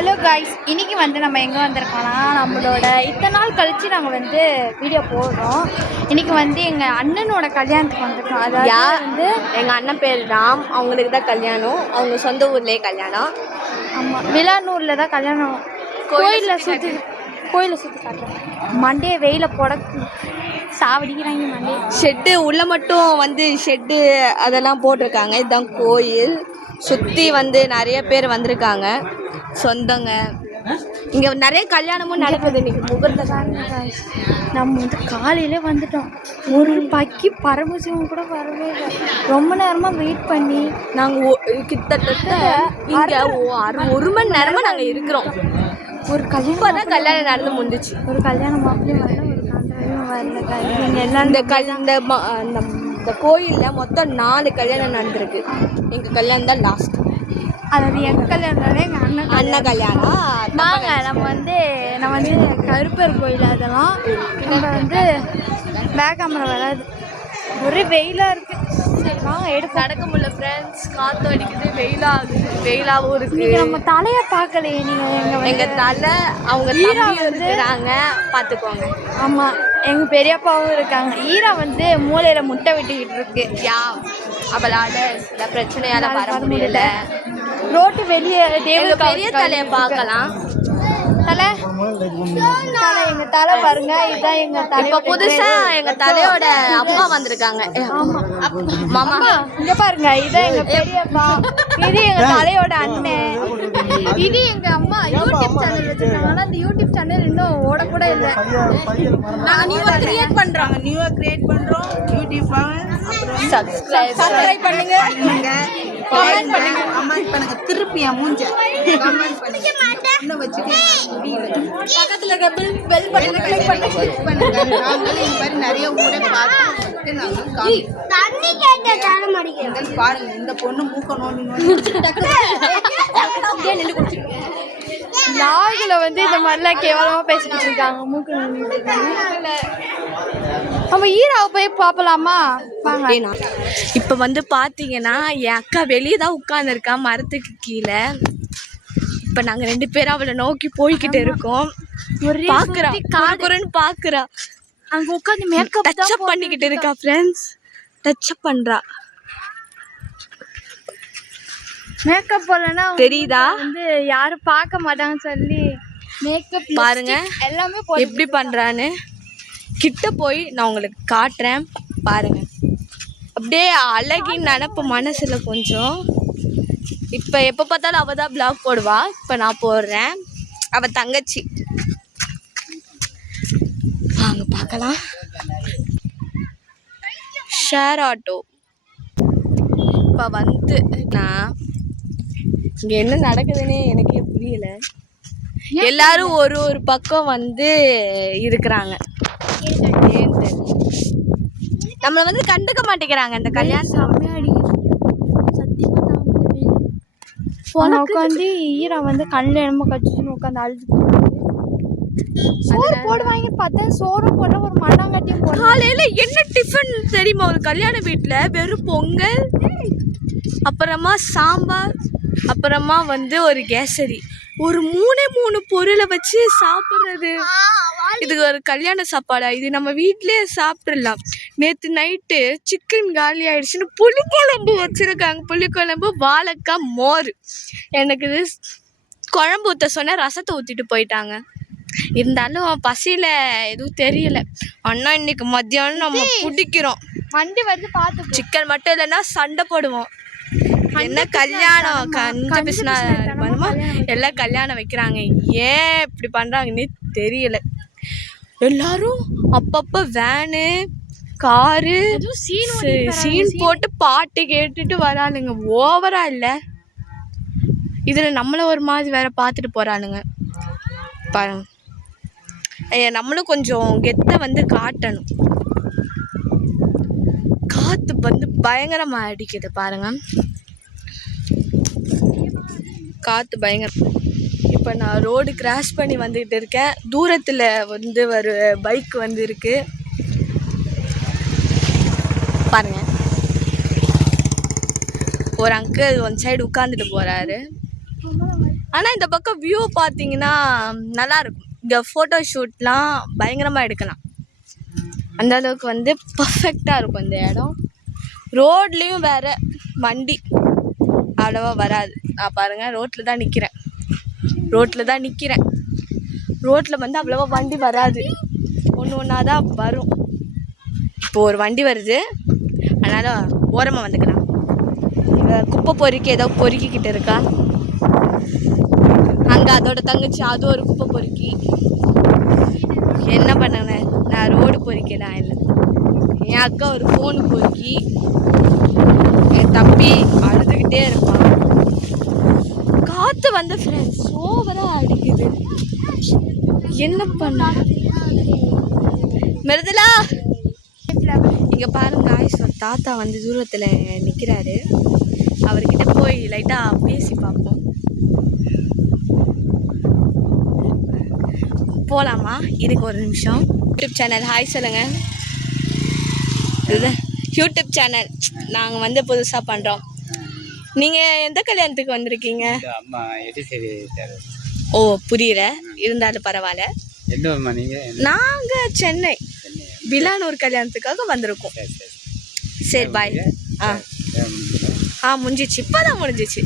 Hello guys, இன்றைக்கி நம்ம எங்கே வந்திருக்கோன்னா நம்மளோட இத்தனை நாள் கழித்து நாங்கள் வீடியோ போடுறோம். இன்றைக்கி எங்கள் அண்ணனோட கல்யாணத்துக்கு வந்திருக்கோம். அதாவது எங்கள் அண்ணன் பேர் ராம், அவங்களுக்கு தான் கல்யாணம். அவங்க சொந்த ஊர்லேயே கல்யாணம். ஆமாம், விலானூரில் தான் கல்யாணம். கோயிலில் சுற்றி காட்டுறோம். மண்டே வெயில போட சாவடிக்கிறாங்க. மண்டே ஷெட்டு உள்ளே மட்டும் ஷெட்டு அதெல்லாம் போட்டிருக்காங்க. இதுதான் கோயில். சுற்றி நிறைய பேர் வந்திருக்காங்க, சொந்தங்க. இங்கே நிறைய கல்யாணமும் நடக்குது. இன்றைக்கி முகூர்த்தம். நம்ம காலையிலே வந்துட்டோம். ஒரு பக்கி பரமசிவம் கூட வரவே இல்லை. ரொம்ப நேரமாக வெயிட் பண்ணி நாங்கள் கிட்டத்தட்ட இங்கே 1 மணி நேரமாக நாங்கள் இருக்கிறோம். ஒரு கல்யாணம் நடந்து முடிஞ்சிச்சு. ஒரு கல்யாணம் மாப்பிளையும் வரல, ஒரு காந்தியும் வரல. நீங்கள் எல்லாம் இந்த கோயிலில் மொத்தம் 4 கல்யாணம் நடந்திருக்கு. எங்கள் கல்யாணம் தான் லாஸ்ட். அதாவது எங்கள் கல்யாணம் எங்கள் அண்ணன் கல்யாணம். வாங்க, நம்ம கருப்பர் கோயில். அதெல்லாம் நம்ம பேக் கேமரா வராது, ஒரே வெயிலாக இருக்குது. சரி வாங்க, நடக்க முடியல ஃப்ரெண்ட்ஸ். காற்று அடிக்குது, வெயிலாகவும் இருக்குது. நம்ம தலையை பார்க்கலையே நீங்கள். எங்கள் தலை அவங்க ஈரா இருக்கிறாங்க, பார்த்துக்கோங்க. ஆமாம், எங்கள் பெரியப்பாவும் இருக்காங்க. ஈரா மூளையில் முட்டை விட்டுக்கிட்டு இருக்கு. அவளால் சில பிரச்சனையால் வர முடியல. ரோட்டு வெளியே பெரிய தலையை பார்க்கலாம். தலை எங்க தலை பாருங்க. இதுதான் எங்க தலை. இப்போ புதுசா எங்க தலையோட அம்மா வந்திருக்காங்க. மாமா இங்க பாருங்க, இதுதான் எங்க பெரியப்பா. இது எங்க தலையோட அண்ணன். இது எங்க அம்மா யூடியூப் சேனல் வச்சிருக்காங்க. ஆனா அந்த யூடியூப் சேனல் இன்னும் ஓடக்கூட இல்லை. நாங்க நியூவா கிரியேட் பண்றோம் யூடியூப். சப்ஸ்கிரைப் பண்ணுங்க, கமெண்ட் பண்ணுங்க, திருப்பி மூஞ்ச கமெண்ட் பண்ணுங்க. இன்னும் வச்சுட்டு பக்கத்துல இருக்க பெல் பட்டனை கிளிக் பண்ணுங்க. நாங்களும் இந்த மாதிரி நிறைய ஊரை பார்த்து தண்ணி கேட்ட தர மாட்டேங்குது. பாருங்க, இந்த பொண்ணு மூக்க நோண்டி நின்று குடிச்சிருக்கேன். லாகில் இந்த மாதிரிலாம் கேவலமாக பேசிக்கிட்டு இருக்காங்க. மூக்கு நோண்டிட்டு இருக்காங்க. நம்ம ஈராவை போய் பார்ப்பலாமா? இப்போ பார்த்தீங்கன்னா என் அக்கா வெளியே தான் உட்காந்துருக்கா, மரத்துக்கு கீழே. இப்போ நாங்கள் 2 பேரும் அவளை நோக்கி போய்கிட்டு இருக்கோம். பார்க்குறா. அங்கே உட்காந்து மேக்கப் டச்சப் பண்ணிக்கிட்டு இருக்கா ஃப்ரெண்ட்ஸ். டச்சப் பண்ணுறா. மேக்கப் போடலன்னா தெரியுதா? யாரும் பார்க்க மாட்டாங்கன்னு சொல்லி மேக்கப் பாருங்க எல்லாமே எப்படி பண்ணுறான்னு. கிட்ட போய் நான் உங்களுக்கு காட்டுறேன் பாருங்க. அப்படியே அழகின் நினப்பு மனசில் கொஞ்சம். இப்போ எப்போ பார்த்தாலும் அவள் தான் பிளாக் போடுவா. இப்போ நான் போடுறேன். அவள் தங்கச்சி. வாங்க பார்க்கலாம். Share auto. இப்போ நான் இங்கே என்ன நடக்குதுன்னே எனக்கே புரியல. எல்லாரும் ஒரு பக்கம் இருக்கிறாங்க. நம்மளை கண்டுக்க மாட்டேங்கிறாங்க. இந்த கல்யாணம் உட்காந்து ஈரா கண்ணில் என்னமோ கடிச்சுன்னு உட்காந்து அழுது. சோறு போடுவாங்க பார்த்தா சோறும் போட ஒரு மண்ணாங்கட்டியும் போட. காலையில் என்ன டிஃபன் தெரியுமா? ஒரு கல்யாண வீட்டில் வெறும் பொங்கல், அப்புறமா சாம்பார், அப்புறமா ஒரு கேசரி. ஒரு 3 பொருளை வச்சு சாப்பிட்றது. இது ஒரு கல்யாண சாப்பாடா? இது நம்ம வீட்டிலேயே சாப்பிட்றலாம். நேற்று நைட்டு சிக்கன் காலி ஆயிடுச்சுன்னு புளிக்குழம்பு வச்சுருக்காங்க. புளிக்குழம்பு, வாழைக்காய், மோர். எனக்கு இது குழம்பு ஊற்ற சொன்ன ரசத்தை ஊற்றிட்டு போயிட்டாங்க. இருந்தாலும் பசியில் எதுவும் தெரியல. ஆனால் இன்னைக்கு மத்தியானம் நம்ம பிடிக்கிறோம். வண்டி பார்த்து சிக்கன் மட்டும் இல்லைன்னா சண்டை போடுவோம். என்ன கல்யாணம் கஞ்ச பிஸ்னா எல்லாம் கல்யாணம் வைக்கிறாங்க. ஏன் இப்படி பண்ணுறாங்கன்னே தெரியல. எல்லாரும் அப்பப்போ வேனு, காரு, சீன் போட்டு பாட்டு கேட்டுட்டு வரானுங்க. ஓவரா இல்லை? இதில் நம்மளை ஒரு மாதிரி வேற பார்த்துட்டு போகிறானுங்க பாருங்க. நம்மளும் கொஞ்சம் கெத்தை காட்டணும். காற்று பயங்கரமாக அடிக்குது பாருங்க. காற்று பயங்கரம். இப்போ நான் ரோடு கிராஸ் பண்ணி வந்துக்கிட்டு இருக்கேன். தூரத்தில் ஒரு பைக் இருக்கு பாருங்க. ஒரு அங்கிள் ஒன் சைடு உட்காந்துட்டு போகிறாரு. ஆனால் இந்த பக்கம் வியூ பார்த்தீங்கன்னா நல்லா இருக்கும். இங்கே ஃபோட்டோ ஷூட்லாம் பயங்கரமாக எடுக்கலாம். அந்த அளவுக்கு வந்து பர்ஃபெக்டாக இருக்கும் இந்த இடம். ரோட்லேயும் வேறு வண்டி அவ்வளோவா வராது. நான் பாருங்கள் ரோட்டில் தான் நிற்கிறேன். ரோட்டில் வந்து அவ்வளோவா வண்டி வராது. ஒன்று ஒன்றா தான் வரும். இப்போ ஒரு வண்டி வருது, அதனால் ஓரமாக வந்துக்கலாம். இவ குப்பை பொறுக்கி ஏதோ பொறுக்கிக்கிட்டு இருக்கா. அங்கே அதோட தங்கச்சி அது ஒரு குப்பை பொறுக்கி. என்ன பண்ணேன், நான் ரோடு பொறுக்கலாம் இல்லை. என் அக்கா ஒரு ஃபோனு பொறுக்கி. என் தம்பி அழுதுகிட்டே இருப்பான். காற்று வந்து ஃப்ரெண்ட்ஸ் ஓவராக அடிக்குது. என்ன பண்ண மிருதுலா? இங்கே பாருங்க காய்ஸ், ஒரு தாத்தா வந்து தூரத்தில் நிற்கிறாரு. அவர்கிட்ட போய் லைட்டாக பேசி பார்ப்போம். போகலாமா? இதுக்கு ஒரு நிமிஷம். யூடியூப் சேனல் ஹாய் சொல்லுங்கள். இதுதான் யூடியூப் சேனல். நாங்கள் வந்து புதுசாக பண்ணுறோம். நீங்கள் எந்த கல்யாணத்துக்கு வந்திருக்கீங்க? ஓ புரியல, இருந்தாலும் பரவாயில்ல. நாங்கள் சென்னை விலானூர் கல்யாணத்துக்காக வந்திருக்கோம். சரி பாய். முடிஞ்சிச்சு, இப்போதான் முடிஞ்சிச்சு.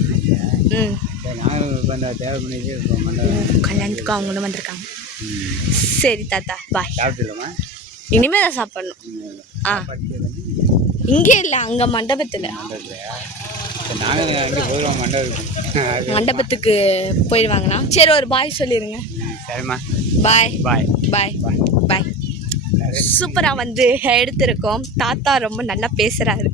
கல்யாணத்துக்கு அவங்களும் வந்திருக்காங்க. சரி தாத்தா பாய். இனிமேல் தான் சாப்பிடணும். இங்கே இல்லை, அங்கே மண்டபத்தில். மண்டபத்துக்கு போயிடுவாங்கண்ணா. சரி ஒரு பாய் சொல்லிடுங்க. பாய் பாய் பாய் பாய். சூப்பராக வந்து எடுத்திருக்கோம். தாத்தா ரொம்ப நல்லா பேசுகிறாரு.